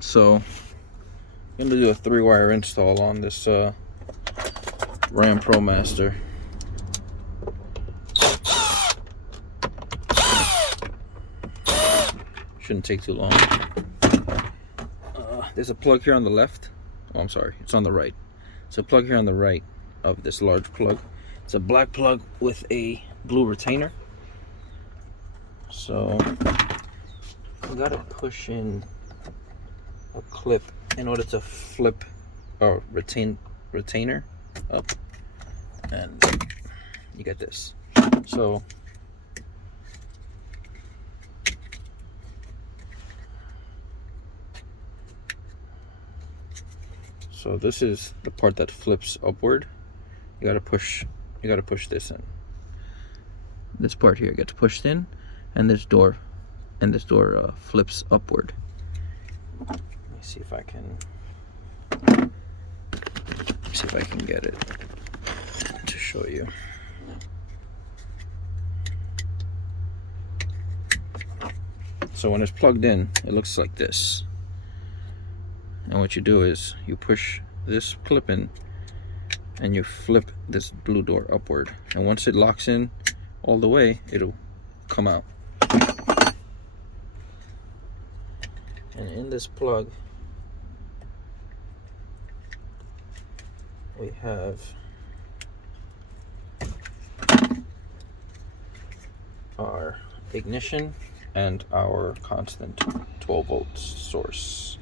So I'm gonna do a 3-wire install on this Ram Promaster. Shouldn't take too long. There's a plug here on the left. Oh, I'm sorry, it's on the right. So a plug here on the right of this large plug. It's a black plug with a blue retainer. So we gotta push in a clip in order to flip our retainer up, and you get this. So this is the part that flips upward. You gotta push this in. This part here gets pushed in, and this door flips upward. Let me see if I can get it to show you. So when it's plugged in, it looks like this. And what you do is you push this clip in and you flip this blue door upward. And once it locks in all the way, it'll come out. And in this plug, we have our ignition and our constant 12-volt source.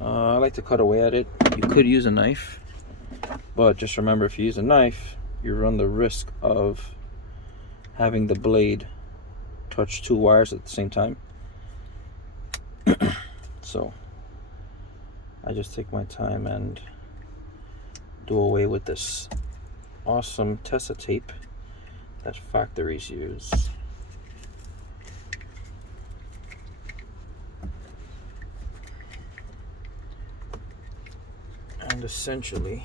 I like to cut away at it. You could use a knife, but just remember, if you use a knife, you run the risk of having the blade touch 2 wires at the same time. So I just take my time and do away with this awesome Tessa tape that factories use. And essentially,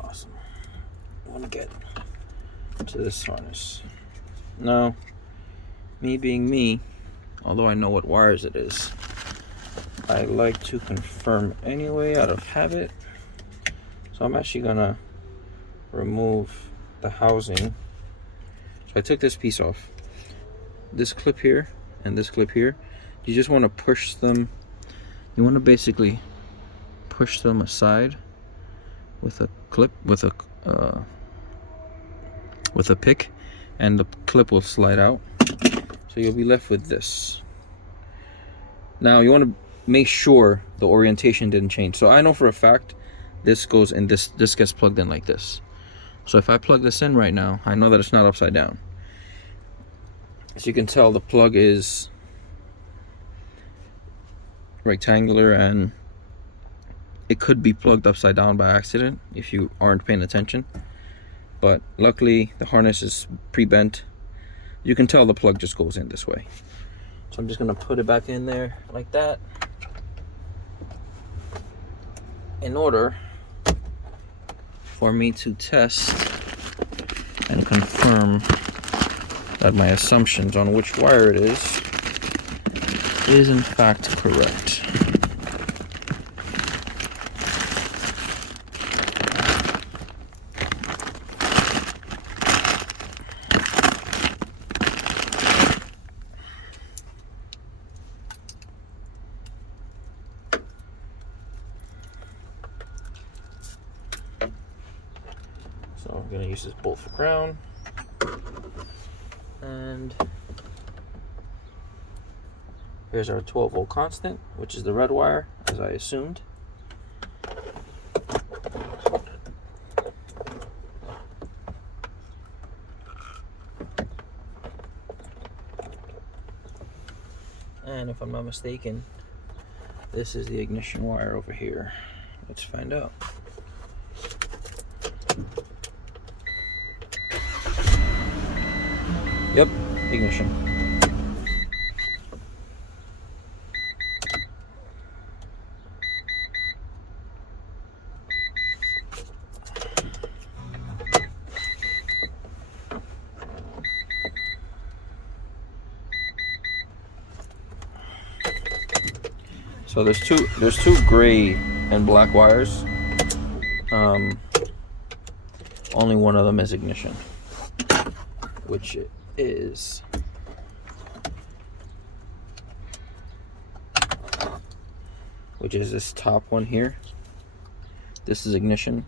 awesome. I want to get to this harness. Now, me being me, although I know what wires it is, I like to confirm anyway out of habit. So I'm actually gonna remove the housing. So I took this piece off. This clip here and this clip here, you just want to push them. You want to basically push them aside with a clip, with a pick, and the clip will slide out. So you'll be left with this. Now you want to make sure the orientation didn't change. So I know for a fact this goes in, this gets plugged in like this. So if I plug this in right now, I know that it's not upside down. As you can tell, the plug is rectangular, and it could be plugged upside down by accident if you aren't paying attention. But luckily the harness is pre-bent. You can tell the plug just goes in this way. So I'm just gonna put it back in there like that, in order for me to test and confirm that my assumptions on which wire it is in fact correct. So I'm going to use this bolt for ground, and here's our 12-volt constant, which is the red wire, as I assumed. And if I'm not mistaken, this is the ignition wire over here. Let's find out. Yep, ignition. So there's two gray and black wires. Only one of them is ignition, which it is. Which is this top one here. This is ignition,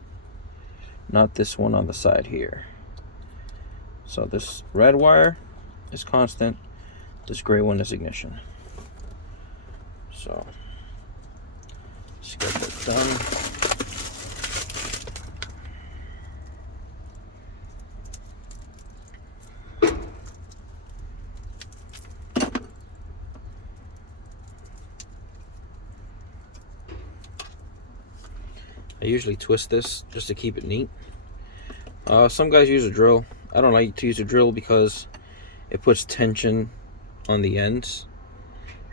not this one on the side here. So this red wire is constant, this gray one is ignition. So let's get that done. I usually twist this just to keep it neat. Some guys use a drill. I don't like to use a drill because it puts tension on the ends,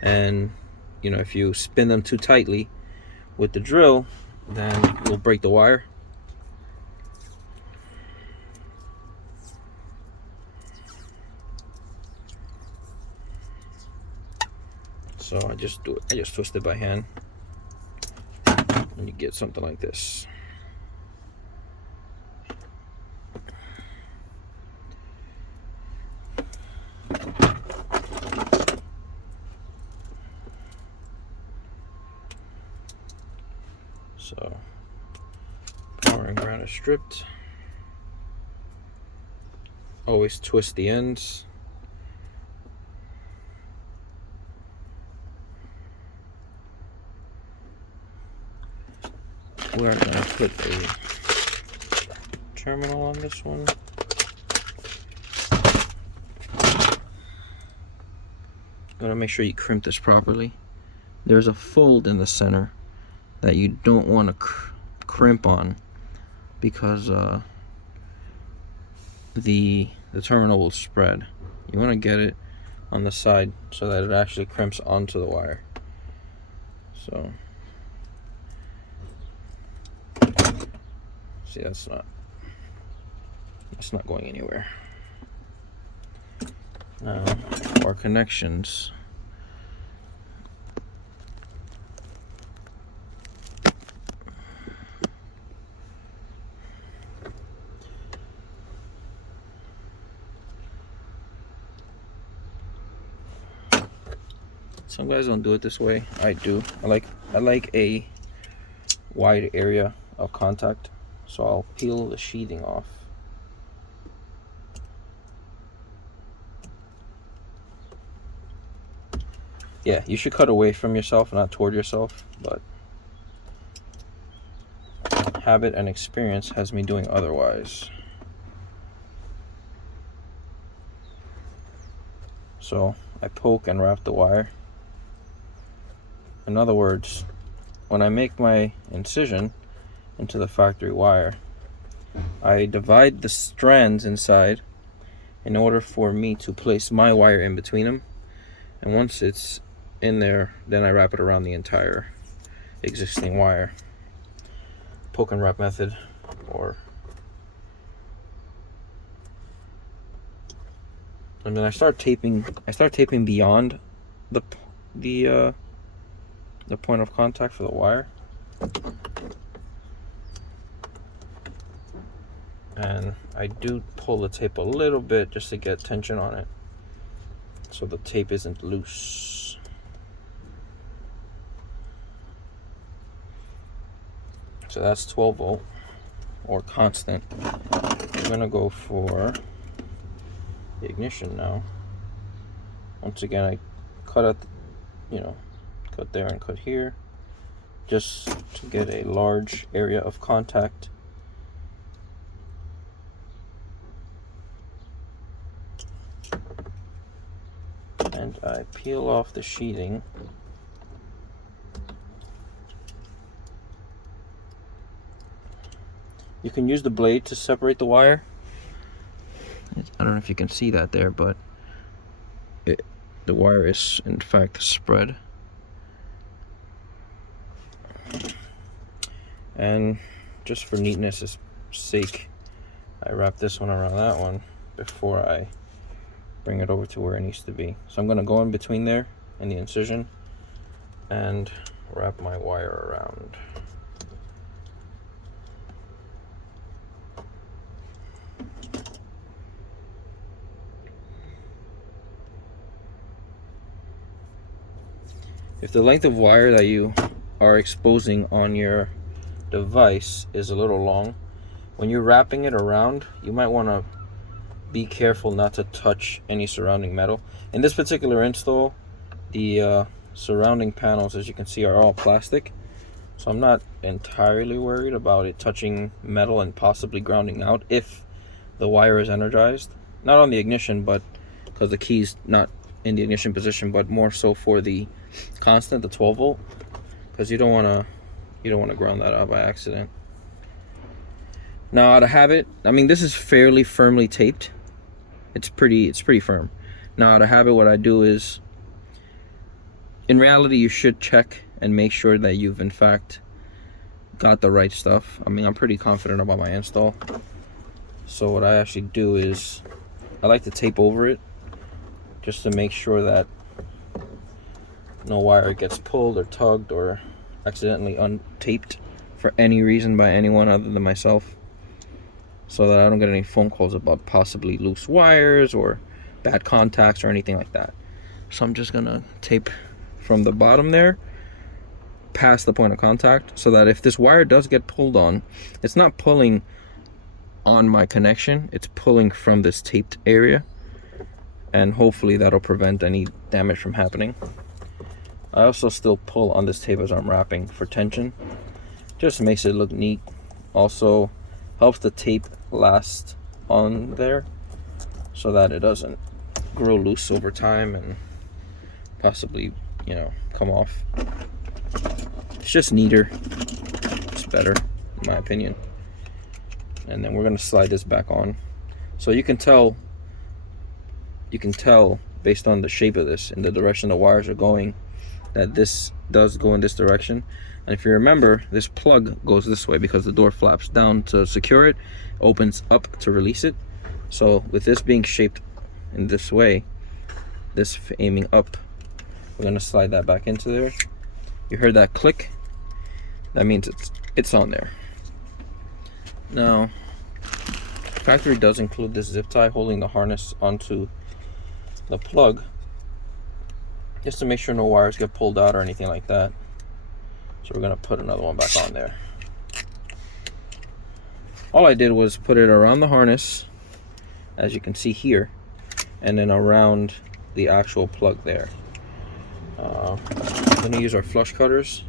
and you know, if you spin them too tightly with the drill, then you'll break the wire. So I just twist it by hand, and you get something like this. So power and ground is stripped. Always twist the ends. We're going to put a terminal on this one. Going to make sure you crimp this properly. There's a fold in the center that you don't want to crimp on, because the terminal will spread. You want to get it on the side so that it actually crimps onto the wire. So see, that's not going anywhere. Now our connections. Some guys don't do it this way. I do. I like a wide area of contact, so I'll peel the sheathing off. Yeah, you should cut away from yourself, not toward yourself, but habit and experience has me doing otherwise. So I poke and wrap the wire. In other words, when I make my incision into the factory wire, I divide the strands inside in order for me to place my wire in between them. And once it's in there, then I wrap it around the entire existing wire. Poke and wrap method, and then I start taping beyond the point of contact for the wire, and I do pull the tape a little bit just to get tension on it so the tape isn't loose. So that's 12 volt or constant. I'm gonna go for the ignition now. Once again, I cut at cut there and cut here, just to get a large area of contact. And I peel off the sheathing. You can use the blade to separate the wire. I don't know if you can see that there, but the wire is in fact spread. And just for neatness' sake, I wrap this one around that one before I bring it over to where it needs to be. So I'm going to go in between there in the incision and wrap my wire around. If the length of wire that you are exposing on your device is a little long, when you're wrapping it around, you might want to be careful not to touch any surrounding metal. In this particular install, the surrounding panels, as you can see, are all plastic, so I'm not entirely worried about it touching metal and possibly grounding out if the wire is energized. Not on the ignition, but because the key's not in the ignition position, but more so for the constant, the 12 volt, because you don't want to ground that out by accident. Now, out of habit, I mean, this is fairly firmly taped. It's pretty firm. Now, out of habit, what I do is, in reality, you should check and make sure that you've in fact got the right stuff. I mean, I'm pretty confident about my install. So what I actually do is I like to tape over it just to make sure that no wire gets pulled or tugged or accidentally untaped for any reason by anyone other than myself, so that I don't get any phone calls about possibly loose wires or bad contacts or anything like that. So I'm just gonna tape from the bottom there past the point of contact, so that if this wire does get pulled on, it's not pulling on my connection, it's pulling from this taped area, and hopefully that'll prevent any damage from happening. I also still pull on this tape as I'm wrapping for tension. Just makes it look neat. Also helps the tape last on there so that it doesn't grow loose over time and possibly, you know, come off. It's just neater. It's better, in my opinion. And then we're gonna slide this back on. So you can tell based on the shape of this and the direction the wires are going that this does go in this direction. And if you remember, this plug goes this way because the door flaps down to secure it, opens up to release it. So with this being shaped in this way, this aiming up, we're gonna slide that back into there. You heard that click? That means it's on there. Now, factory does include this zip tie holding the harness onto the plug, just to make sure no wires get pulled out or anything like that. So we're gonna put another one back on there. All I did was put it around the harness, as you can see here, and then around the actual plug there. I'm gonna use our flush cutters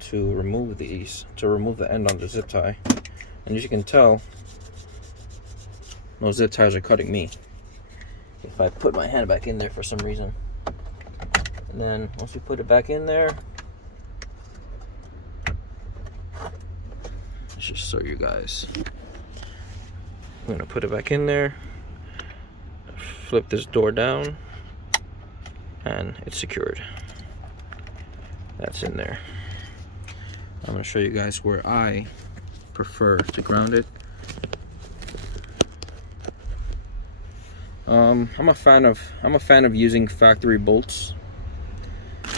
to remove these, to remove the end on the zip tie. And as you can tell, those zip ties are cutting me if I put my hand back in there for some reason. And then once you put it back in there, let's just show you guys. I'm gonna put it back in there, flip this door down, and it's secured. That's in there. I'm gonna show you guys where I prefer to ground it. I'm a fan of using factory bolts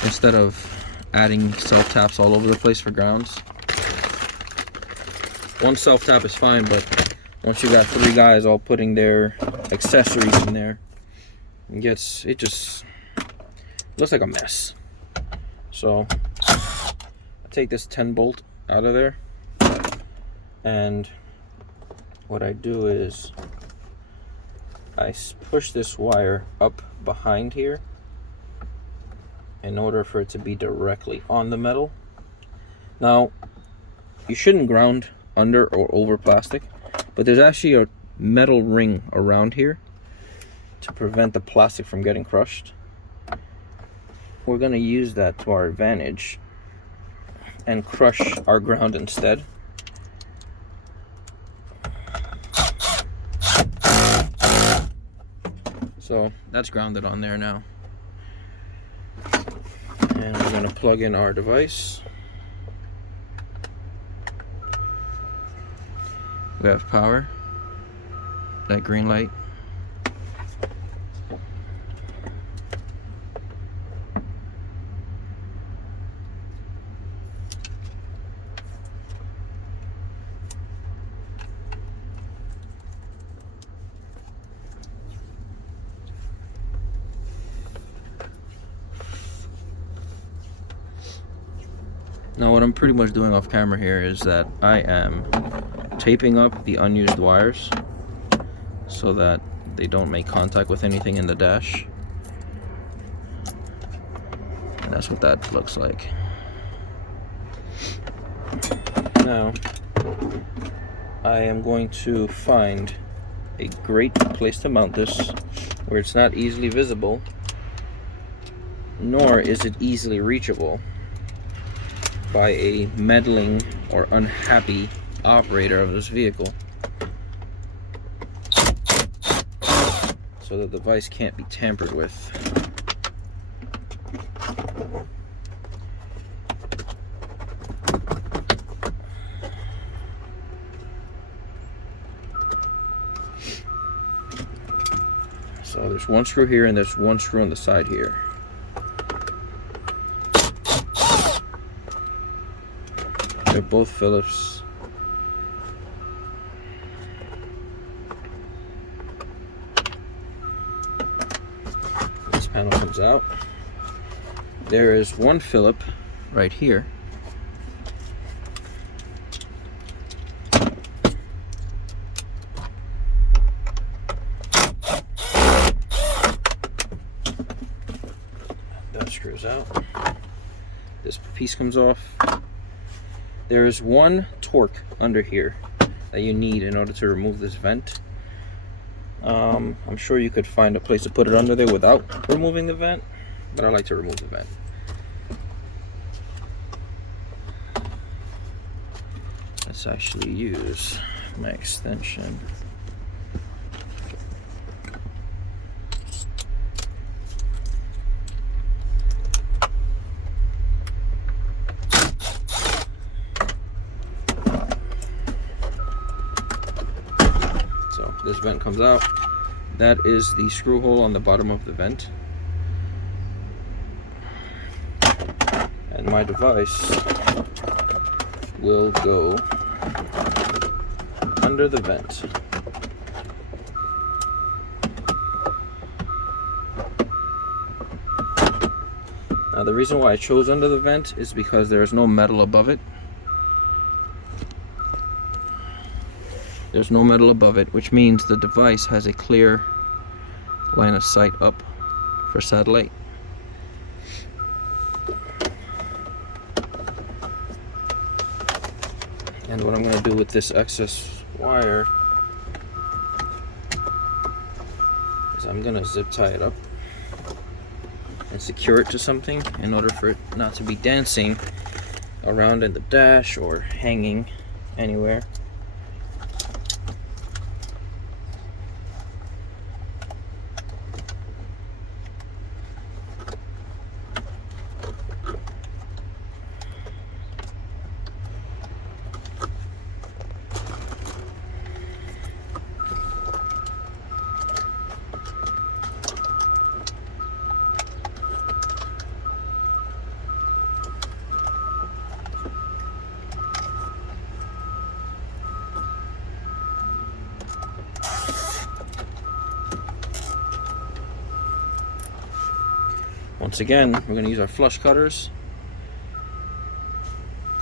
instead of adding self taps all over the place for grounds. One self tap is fine, but once you got 3 guys all putting their accessories in there, it just looks like a mess. So I take this 10 bolt out of there, and what I do is I push this wire up behind here in order for it to be directly on the metal. Now, you shouldn't ground under or over plastic, but there's actually a metal ring around here to prevent the plastic from getting crushed. We're going to use that to our advantage and crush our ground instead. So that's grounded on there now. And we're going to plug in our device. We have power, that green light. Now what I'm pretty much doing off camera here is that I am taping up the unused wires so that they don't make contact with anything in the dash. And that's what that looks like. Now, I am going to find a great place to mount this where it's not easily visible, nor is it easily reachable by a meddling or unhappy operator of this vehicle, so the device can't be tampered with. So there's one screw here and there's one screw on the side here. They're both Phillips. This panel comes out. There is one Phillip right here. That screws out. This piece comes off. There is one torque under here that you need in order to remove this vent. I'm sure you could find a place to put it under there without removing the vent, but I like to remove the vent. Let's actually use my extension. So this vent comes out. That is the screw hole on the bottom of the vent. And my device will go under the vent. Now the reason why I chose under the vent is because there is no metal above it. There's no metal above it, which means the device has a clear line of sight up for satellite. And what I'm going to do with this excess wire is I'm going to zip tie it up and secure it to something in order for it not to be dancing around in the dash or hanging anywhere. Once again, we're going to use our flush cutters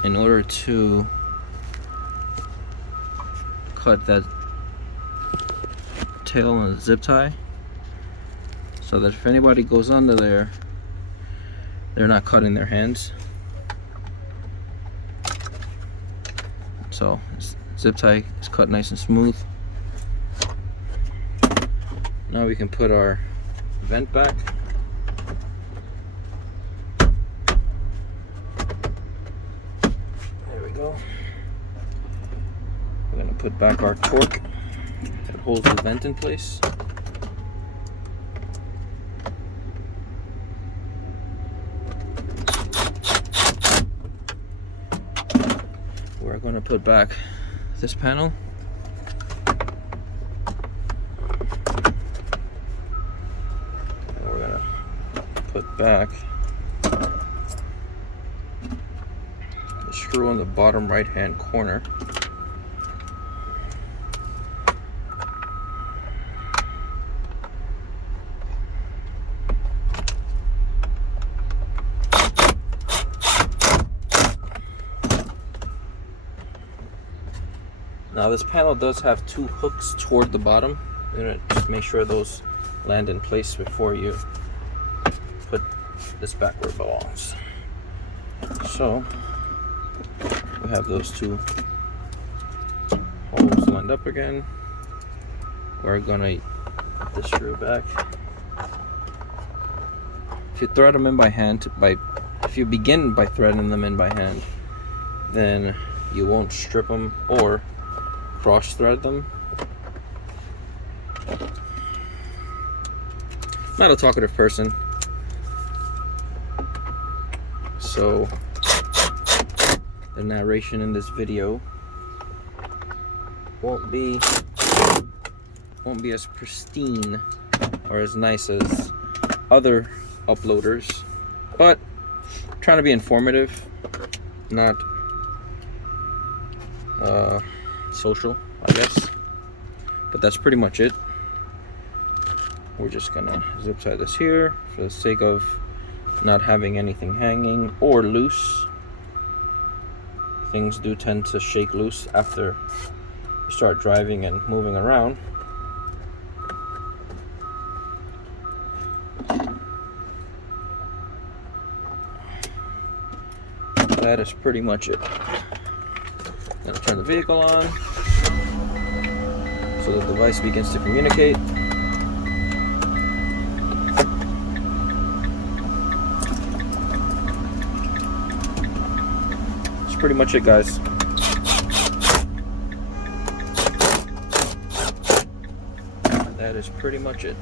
in order to cut that tail and zip tie, so that if anybody goes under there, they're not cutting their hands. So zip tie is cut nice and smooth. Now we can put our vent back. We're going to put back our torque that holds the vent in place. We're going to put back this panel. And we're going to put back the screw on the bottom right hand corner. Now this panel does have 2 hooks toward the bottom. You're gonna just make sure those land in place before you put this back where it belongs. So we have those 2 holes lined up again. We're gonna put this screw back. If you thread them in by hand, if you begin by threading them in by hand, then you won't strip them or cross thread them. Not a talkative person, so the narration in this video won't be as pristine or as nice as other uploaders, but I'm trying to be informative, not social, I guess. But that's pretty much it. We're just gonna zip tie this here for the sake of not having anything hanging or loose. Things do tend to shake loose after you start driving and moving around. That is pretty much it. Gonna turn the vehicle on so the device begins to communicate. That's pretty much it, guys. That is pretty much it.